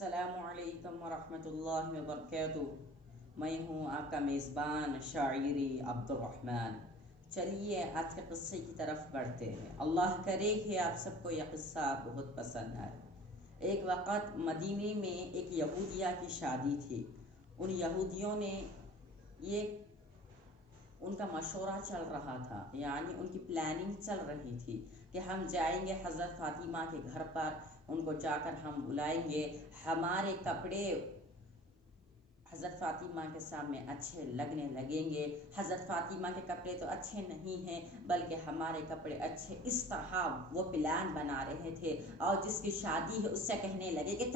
السلام علیکم ورحمۃ اللہ وبرکاتہ۔ میں ہوں آپ کا میزبان شاعری عبد الرحمن۔ چلیے آج کے قصے کی طرف بڑھتے ہیں۔ اللہ کرے کہ آپ سب کو یہ قصہ بہت پسند آئے۔ ایک وقت مدینے میں ایک یہودیہ کی شادی تھی۔ ان یہودیوں نے ان کا مشورہ چل رہا تھا، یعنی ان کی پلاننگ چل رہی تھی کہ ہم جائیں گے حضرت فاطمہ کے گھر پر، ان کو جا کر ہم بلائیں گے، ہمارے کپڑے حضرت فاطمہ کے سامنے اچھے لگنے لگیں گے۔ حضرت فاطمہ کے کپڑے تو اچھے نہیں ہیں بلکہ ہمارے کپڑے اچھے، اس طرح وہ پلان بنا رہے تھے۔ اور جس کی شادی ہے اس سے کہنے لگے کہ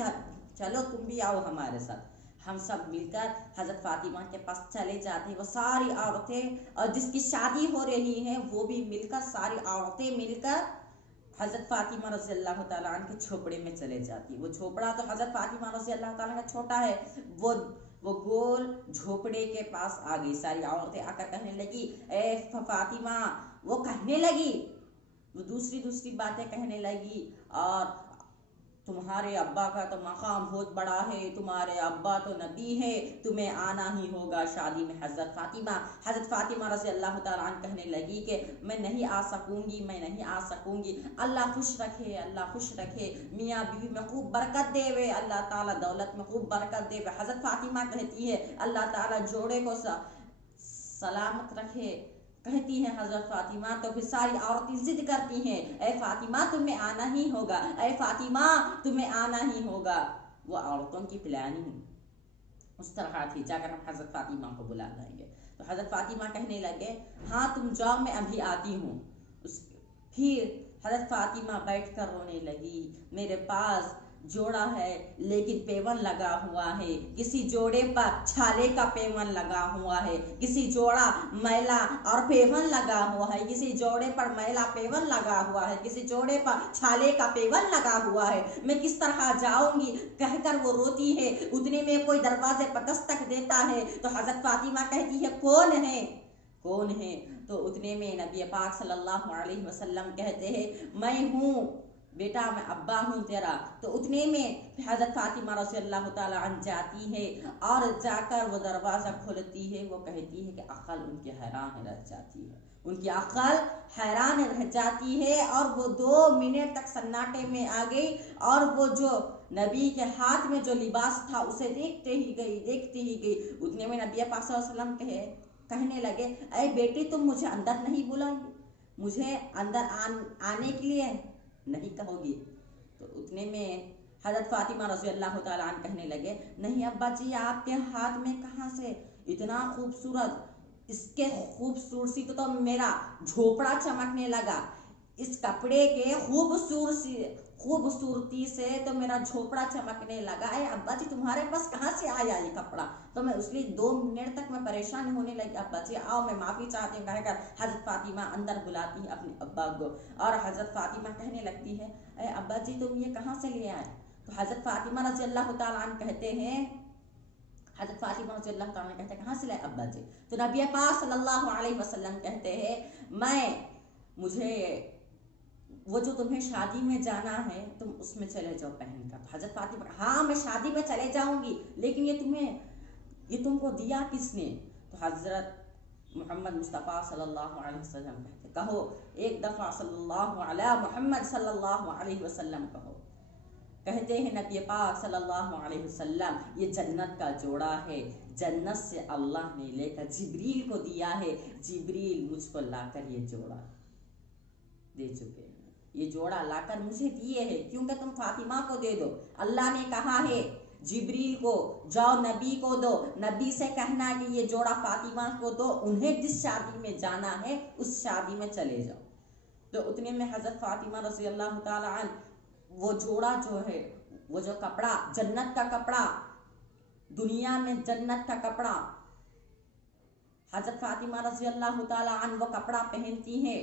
چلو تم بھی آؤ ہمارے ساتھ۔ ہم سب مل کر حضرت فاطمہ کے پاس چلے جاتے، وہ ساری عورتیں اور جس کی شادی ہو رہی ہیں وہ بھی مل کر، ساری عورتیں مل کر حضرت فاطمہ رضی اللہ تعالیٰ عنہ کے جھوپڑے میں چلے جاتی۔ وہ جھوپڑا تو حضرت فاطمہ رضی اللہ تعالیٰ کا چھوٹا ہے، وہ گول جھوپڑے کے پاس آ گئی۔ ساری عورتیں آ کر کہنے لگی اے فاطمہ، وہ کہنے لگی، وہ دوسری باتیں کہنے لگی، اور تمہارے ابا کا تو مقام بہت بڑا ہے، تمہارے ابا تو نبی ہے، تمہیں آنا ہی ہوگا شادی میں حضرت فاطمہ رضی اللہ تعالیٰ عنہ کہنے لگی کہ میں نہیں آ سکوں گی، اللہ خوش رکھے، میاں بیوی میں خوب برکت دے وے، اللہ تعالیٰ دولت میں خوب برکت دے وے۔ حضرت فاطمہ کہتی ہے اللہ تعالیٰ جوڑے کو سلامت رکھے، کہتی ہیں حضرت فاطمہ، تو پھر ساری عورتیں ضد کرتی ہیں اے فاطمہ تمہیں آنا ہی ہوگا، اے فاطمہ تمہیں آنا ہی ہوگا۔ وہ عورتوں کی پلاننگ اس طرح تھی، جا کر ہم حضرت فاطمہ کو بلا لائیں گے۔ تو حضرت فاطمہ کہنے لگے ہاں تم جاؤ، میں ابھی آتی ہوں۔ پھر حضرت فاطمہ بیٹھ کر رونے لگی، میرے پاس جوڑا ہے لیکن پیون لگا ہوا ہے، کسی جوڑے پر چھالے کا پیون لگا ہوا ہے، کسی جوڑا میلا اور پیون لگا ہوا ہے، کسی جوڑے پر میلا پیون لگا ہوا ہے، کسی جوڑے پر چھالے کا پیون لگا ہوا ہے، میں کس طرح جاؤں گی، کہہ کر وہ روتی ہے۔ اتنے میں کوئی دروازے پر دستک دیتا ہے تو حضرت فاطمہ کہتی ہے کون ہے؟ تو اتنے میں نبی پاک صلی اللہ علیہ وسلم کہتے ہیں میں ہوں بیٹا، میں ابا ہوں تیرا۔ تو اتنے میں حضرت فاطمہ رضی اللہ تعالیٰ عنہ جاتی ہے اور جا کر وہ دروازہ کھولتی ہے، وہ کہتی ہے کہ عقل ان کی حیران رہ جاتی ہے، ان کی عقل حیران رہ جاتی ہے، اور وہ 2 منٹ تک سناٹے میں آ گئی، اور وہ جو نبی کے ہاتھ میں جو لباس تھا اسے دیکھتے ہی گئی۔ اتنے میں نبی پاک صلی اللہ علیہ وسلم کہنے لگے اے بیٹی تم مجھے اندر نہیں بلائیں گے، مجھے اندر آنے کے لیے نہیں کہو گی؟ تو اتنے میں حضرت فاطمہ رضی اللہ تعالیٰ عنہ کہنے لگے نہیں ابا جی، آپ کے ہاتھ میں کہاں سے اتنا خوبصورت، اس کے خوبصورتی تو میرا جھوپڑا چمکنے لگا، اس کپڑے کے خوبصورتی سے تو میرا جھوپڑا چمکنے لگا، اے ابا جی تمہارے پاس کہاں سے آیا یہ کپڑا؟ تو میں اس لیے 2 منٹ تک میں پریشان ہونے لگی، ابا جی آؤ میں معافی چاہتی ہوں، کہہ کر حضرت فاطمہ اندر بلاتی ہے اپنے ابا کو، اور حضرت فاطمہ کہنے لگتی ہے اے ابا جی تم یہ کہاں سے لے آئے؟ تو حضرت فاطمہ رضی اللہ تعالیٰ عنہ کہتے ہیں کہاں سے لائے ابا جی؟ تو نبی پاک صلی اللہ علیہ وسلم کہتے ہیں مجھے وہ جو تمہیں شادی میں جانا ہے تم اس میں چلے جاؤ پہن کر۔ حضرت فاطمہ ہاں میں شادی میں چلے جاؤں گی، لیکن یہ تم کو دیا کس نے؟ تو حضرت محمد مصطفیٰ صلی اللہ علیہ وسلم کہتے کہو ایک دفعہ صلی اللہ علیہ محمد صلی اللہ علیہ وسلم کہو۔ کہتے ہیں نبی پاک صلی اللہ علیہ وسلم یہ جنت کا جوڑا ہے، جنت سے اللہ نے لے کر جبریل کو دیا ہے، جبریل مجھ کو لا کر یہ جوڑا دے چکے ہیں، یہ جوڑا لا کر مجھے دیے ہے، کیونکہ تم فاطمہ کو دے دو، اللہ نے کہا ہے جبریل کو جاؤ نبی کو دو، نبی سے کہنا کہ یہ جوڑا فاطمہ کو دو، انہیں جس شادی میں جانا ہے اس شادی میں چلے جاؤ۔ تو اتنے میں حضرت فاطمہ رضی اللہ تعالیٰ عنہ وہ جوڑا جو ہے، وہ جو کپڑا، جنت کا کپڑا، دنیا میں جنت کا کپڑا، حضرت فاطمہ رضی اللہ تعالیٰ عنہ وہ کپڑا پہنتی ہے۔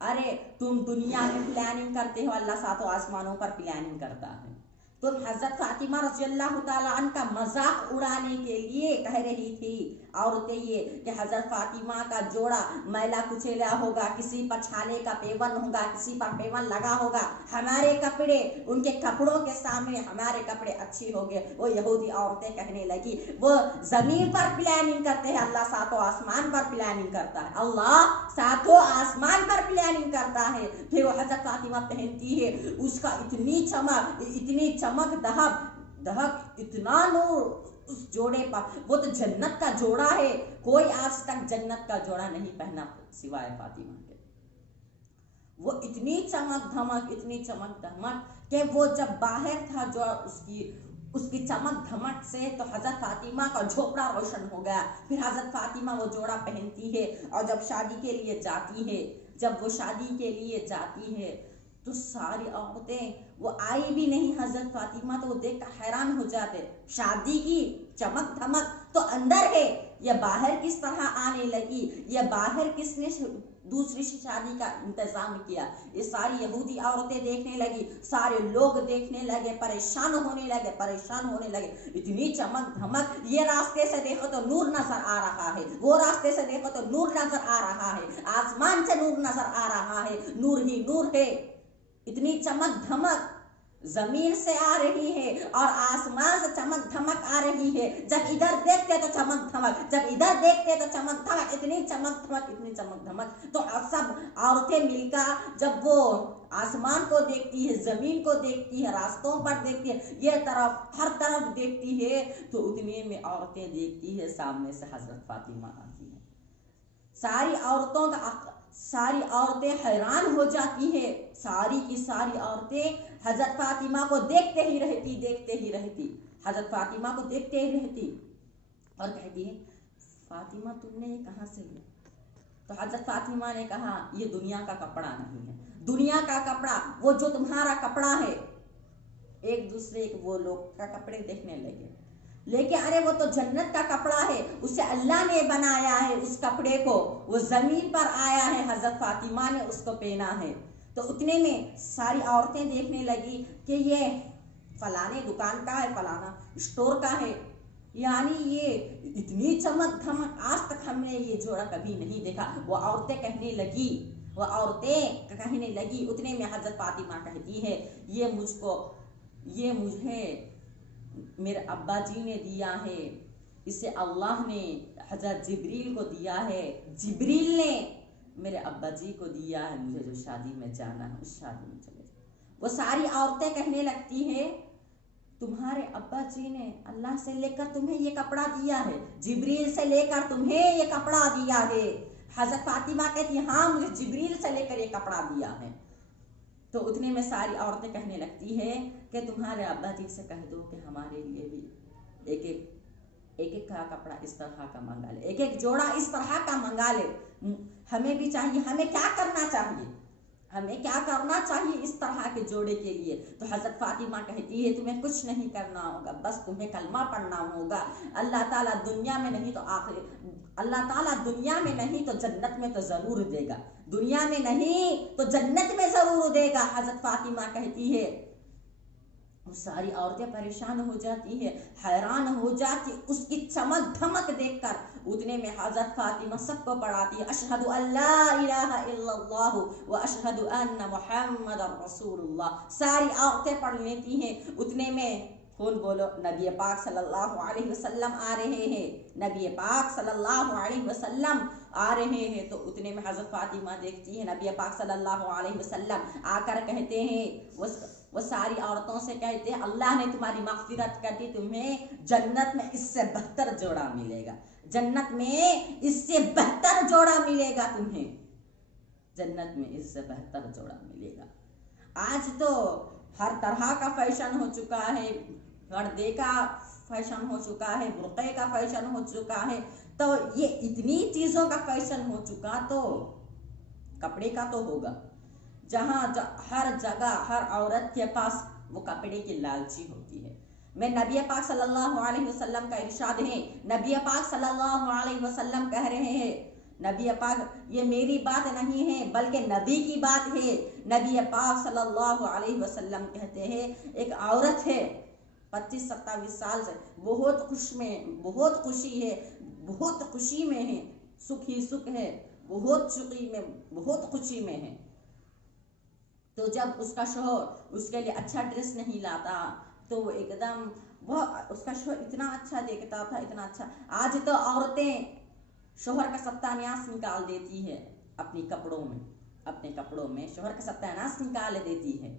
ارے تم دنیا میں پلاننگ کرتے ہو، اللہ ساتوں آسمانوں پر پلاننگ کرتا ہے۔ تم حضرت فاطمہ رضی اللہ تعالیٰ عنہ کا مذاق اڑانے کے لیے کہہ رہی تھی عورتیں یہ کہ حضرت فاطمہ کا جوڑا میلا کچیلا ہوگا، کسی پر چھالے کا پیون ہوگا، کسی پر پیون لگا ہوگا، ہمارے کپڑے ان کے کپڑوں کے سامنے ہمارے کپڑے اچھے ہو گئے. وہ یہودی عورتیں کہنے لگی وہ زمین پر پلاننگ کرتے ہیں، اللہ ساتوں آسمان پر پلاننگ کرتا ہے، اللہ ساتوں آسمان پر پلاننگ کرتا ہے. پھر وہ حضرت فاطمہ پہنتی ہے، اس کا اتنی چمک دہب اتنا نور اس جوڑے پر. وہ تو جنت کا جوڑا ہے، کوئی آج تک جنت کا جوڑا نہیں پہنا سوائے فاطمہ کے. وہ اتنی چمک دھمک کہ وہ جب باہر تھا جو اس کی چمک دھمک سے تو حضرت فاطمہ کا جھوپڑا روشن ہو گیا. پھر حضرت فاطمہ وہ جوڑا پہنتی ہے اور جب شادی کے لیے جاتی ہے تو ساری عورتیں، وہ آئی بھی نہیں حضرت فاطمہ تو وہ دیکھ کر حیران ہو جاتے. شادی کی چمک دھمک تو اندر ہے، یہ باہر کس طرح آنے لگی، یہ باہر کس نے دوسری شادی کا انتظام کیا. یہ ساری یہودی عورتیں دیکھنے لگی، سارے لوگ دیکھنے لگے، پریشان ہونے لگے. اتنی چمک دھمک، یہ راستے سے دیکھو تو نور نظر آ رہا ہے، وہ راستے سے دیکھو تو نور نظر آ رہا ہے، آسمان سے نور نظر آ رہا ہے، نور ہی نور ہے. اتنی چمک دھمک زمین سے آ رہی ہے اور آسمان سے چمک دھمک آ رہی ہے. جب ادھر دیکھتے تو چمک دھمک، جب ادھر دیکھتے تو چمک دھمک، اتنی چمک دھمک. تو سب عورتیں مل کر جب وہ آسمان کو دیکھتی ہے، زمین کو دیکھتی ہے، راستوں پر دیکھتی ہے، یہ طرف ہر طرف دیکھتی ہے تو اتنے میں عورتیں دیکھتی ہے سامنے سے حضرت فاطمہ آتی ہے. ساری عورتیں حیران ہو جاتی ہیں، ساری کی ساری عورتیں حضرت فاطمہ کو دیکھتے ہی رہتی حضرت فاطمہ کو دیکھتے ہی رہتی اور کہتی ہے فاطمہ تم نے یہ کہاں سے لیا؟ تو حضرت فاطمہ نے کہا یہ دنیا کا کپڑا نہیں ہے، دنیا کا کپڑا وہ جو تمہارا کپڑا ہے. ایک دوسرے وہ لوگ کا کپڑے دیکھنے لگے، لیکن ارے وہ تو جنت کا کپڑا ہے، اسے اللہ نے بنایا ہے، اس کپڑے کو وہ زمین پر آیا ہے، حضرت فاطمہ نے اس کو پہنا ہے. تو اتنے میں ساری عورتیں دیکھنے لگی کہ یہ فلانے دکان کا ہے، فلانا اسٹور کا ہے، یعنی یہ اتنی چمک دھمک آج تک ہم نے یہ جوڑا کبھی نہیں دیکھا. وہ عورتیں کہنے لگی اتنے میں حضرت فاطمہ کہتی ہے یہ مجھے میرے ابا جی نے دیا ہے، اسے اللہ نے حضرت جبریل کو دیا ہے، جبریل نے میرے ابا جی کو دیا ہے، مجھے جو شادی میں جانا ہے اس شادی میں چلے جاؤ. وہ ساری عورتیں کہنے لگتی ہیں تمہارے ابا جی نے اللہ سے لے کر تمہیں یہ کپڑا دیا ہے، جبریل سے لے کر تمہیں یہ کپڑا دیا ہے. حضرت فاطمہ کہتی ہاں مجھے جبریل سے لے کر یہ کپڑا دیا ہے. تو اتنے میں ساری عورتیں کہنے لگتی ہے کہ تمہارے ابا جی سے کہہ دو کہ ہمارے لیے بھی ایک کا کپڑا اس طرح کا منگا لے، ایک جوڑا اس طرح کا منگا لے. ہمیں بھی چاہیے، ہمیں کیا کرنا چاہیے اس طرح کے جوڑے کے لیے. تو حضرت فاطمہ کہتی ہے تمہیں کچھ نہیں کرنا ہوگا، بس تمہیں کلمہ پڑھنا ہوگا. اللہ تعالیٰ دنیا میں نہیں تو جنت میں تو ضرور دے گا، دنیا میں نہیں تو جنت میں ضرور دے گا. حضرت فاطمہ کہتی ہے ساری عورتیں پریشان ہو جاتی ہے، حیران ہو جاتی اس کی چمک دھمک دیکھ کر. اتنے میں حضرت فاطمہ سب کو پڑھاتی ہے اشہد ان لا الہ الا اللہ و اشہد ان محمد رسول اللہ. ساری عورتیں پڑھ لیتی ہیں. اتنے میں کون بولو نبی پاک صلی اللہ علیہ وسلم آ رہے ہیں، نبی پاک صلی اللہ علیہ وسلم آ رہے ہیں. تو اتنے میں حضرت فاطمہ دیکھتی ہے نبی پاک صلی اللہ علیہ وسلم آ کر کہتے ہیں، وہ ساری عورتوں سے کہتے ہیں اللہ نے تمہاری مغفرت کر دی، تمہیں جنت میں اس سے بہتر جوڑا ملے گا، جنت میں اس سے بہتر جوڑا ملے گا، تمہیں جنت میں اس سے بہتر جوڑا ملے گا. آج تو ہر طرح کا فیشن ہو چکا ہے، پردے کا فیشن ہو چکا ہے، برقعے کا فیشن ہو چکا ہے. تو یہ اتنی چیزوں کا فیشن ہو چکا تو کپڑے کا تو ہوگا. جہاں ہر جگہ ہر عورت کے پاس وہ کپڑے کی لالچی ہوتی ہے. میں نبی پاک صلی اللہ علیہ وسلم کا ارشاد ہے، نبی پاک صلی اللہ علیہ وسلم کہہ رہے ہیں، نبی پاک یہ میری بات نہیں ہے بلکہ نبی کی بات ہے. نبی پاک صلی اللہ علیہ وسلم کہتے ہیں ایک عورت ہے 25-27 سال سے بہت بہت خوشی ہے، بہت خوشی میں ہے، سکھ ہی سکھ ہے، بہت خوشی میں ہے۔ تو جب اس کا شوہر اس کے لیے اچھا ڈریس نہیں لاتا تو وہ ایک دم، وہ اس کا شوہر اتنا اچھا دیکھتا تھا، اتنا اچھا۔ آج تو عورتیں شوہر کا ستیاناش نکال دیتی ہے اپنے کپڑوں میں شوہر کا ستیاناش نکال دیتی ہے۔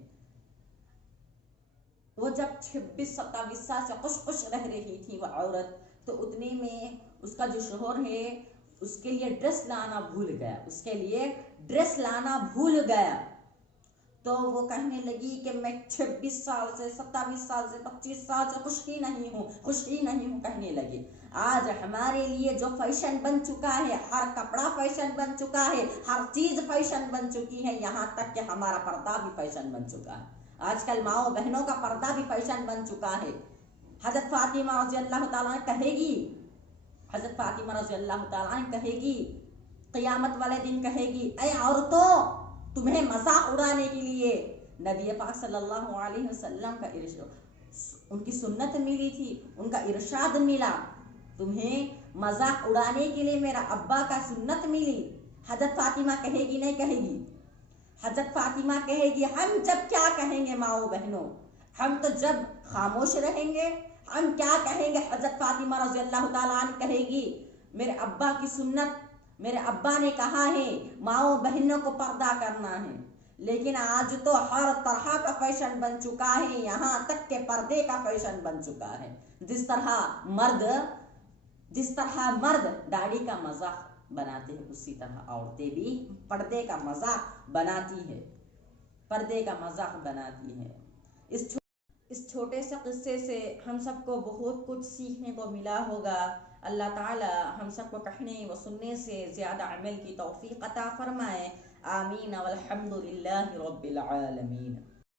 وہ جب 26-27 سال سے خوش رہ رہی تھی وہ عورت، تو اتنے میں اس کا جو شوہر ہے اس کے لیے ڈریس لانا بھول گیا، تو وہ کہنے لگی کہ میں 26 سال سے 27 سال سے 25 سال سے خوش ہی نہیں ہوں کہنے لگی۔ آج ہمارے لیے جو فیشن بن چکا ہے، ہر کپڑا فیشن بن چکا ہے، ہر چیز فیشن بن چکی ہے، یہاں تک کہ ہمارا پردہ بھی فیشن بن چکا ہے۔ آج کل ماؤں بہنوں کا پردہ بھی فیشن بن چکا ہے۔ حضرت فاطمہ رضی اللہ تعالیٰ عنہ کہے گی قیامت والے دن کہے گی، اے عورتوں، تمہیں مذاق اڑانے کے لیے نبی پاک صلی اللہ علیہ وسلم کا ان کی سنت ملی تھی، ان کا ارشاد ملا، تمہیں مذاق اڑانے کے لیے میرا ابا کا سنت ملی۔ حضرت فاطمہ کہے گی نہیں کہے گی؟ حضرت فاطمہ کہے گی ہم جب کیا کہیں گے ماؤں بہنوں، ہم تو جب خاموش رہیں گے ہم کیا کہیں گے؟ حضرت فاطمہ رضی اللہ تعالیٰ عنہ کہے گی میرے ابا کی سنت، میرے ابا نے کہا ہے ماؤں بہنوں کو پردہ کرنا ہے، لیکن آج تو ہر طرح کا فیشن بن چکا ہے، یہاں تک کہ پردے کا فیشن بن چکا ہے۔ جس طرح مرد داڑھی کا مذاق بناتے ہیں، اسی طرح عورتیں بھی پردے کا مذاق بناتی ہیں۔ اس چھوٹے سے قصے سے ہم سب کو بہت کچھ سیکھنے کو ملا ہوگا۔ اللہ تعالی ہم سب کو کہنے و سننے سے زیادہ عمل کی توفیق عطا فرمائے۔ آمین والحمد للہ رب العالمین۔